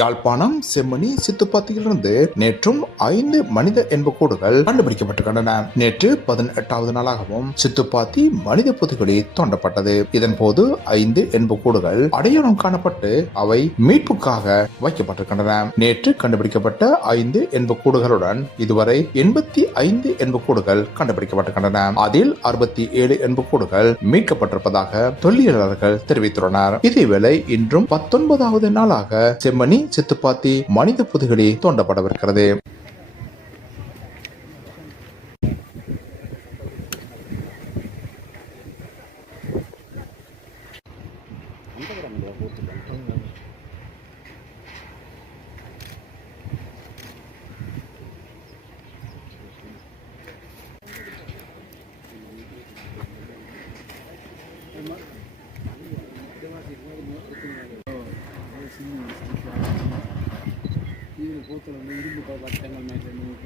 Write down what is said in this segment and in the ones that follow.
யாழ்ப்பாணம் செம்மணி சித்துப்பாத்தியிலிருந்து நேற்றும் ஐந்து மனித எண்புக்கூடுகள் கண்டுபிடிக்கப்பட்டுள்ளன நேற்று பதினெட்டாவது நாளாகவும் சித்துப்பாத்தி மனித புதைகுழி தோண்டப்பட்டது. இதன் போது ஐந்து எண்புக்கூடுகள் அடையாளம் காணப்பட்டு அவை மீட்புக்காக வைக்கப்பட்டிருக்கின்றன. நேற்று கண்டுபிடிக்கப்பட்ட ஐந்து எண்புக்கூடுகளுடன் இதுவரை எண்பத்தி ஐந்து எண்புக்கூடுகள் கண்டுபிடிக்கப்பட்டிருக்கின்றன. அதில் அறுபத்தி ஏழு எண்புக்கூடுகள் மீட்கப்பட்டிருப்பதாக தொல்லியலாளர்கள் தெரிவித்துள்ளனர். இதேவேளை இன்றும் பத்தொன்பதாவது நாளாக செம்மணி சித்துப்பாத்தி மனித புதைகுழி தோண்டப்படவிருக்கிறது. கீழே போத்தில் வந்து இரும்பு ப- வட்டங்கள்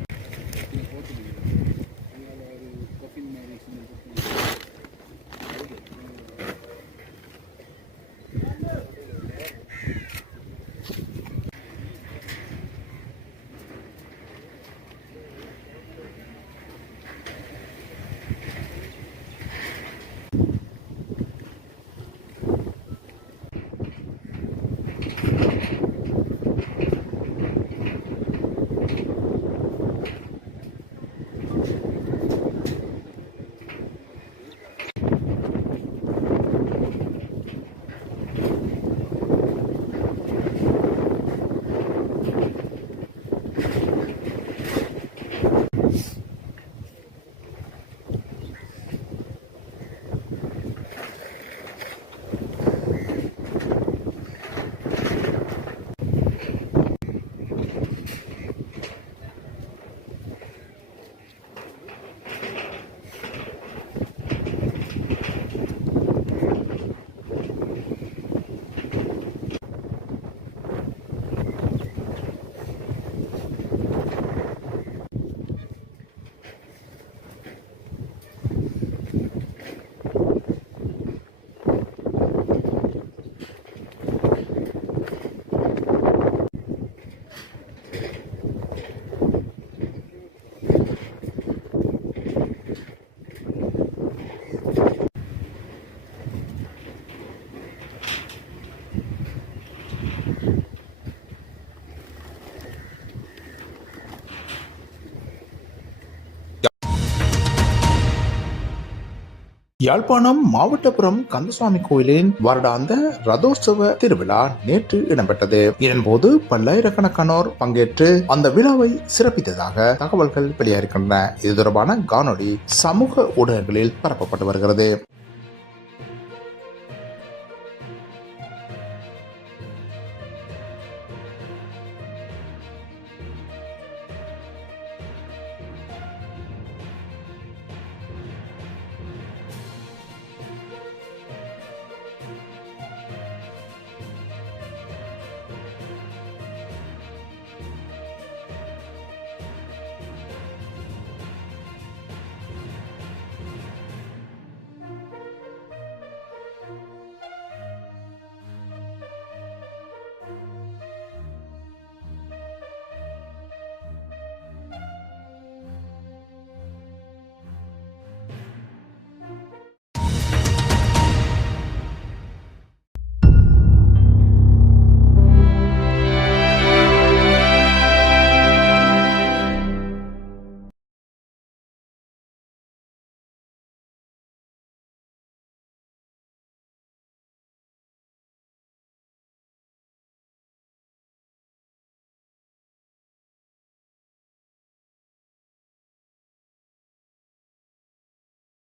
யாழ்ப்பாணம் மாவட்டபுரம் கந்தசுவாமி கோயிலின் வருடாந்த ரதோற்சவ திருவிழா நேற்று இடம்பெற்றது. இதன்போது பல்லாயிரக்கணக்கானோர் பங்கேற்று அந்த விழாவை சிறப்பித்ததாக தகவல்கள் வெளியாகின்றன இது தொடர்பான காணொளி சமூக ஊடகங்களில் பரப்பப்பட்டு வருகிறது.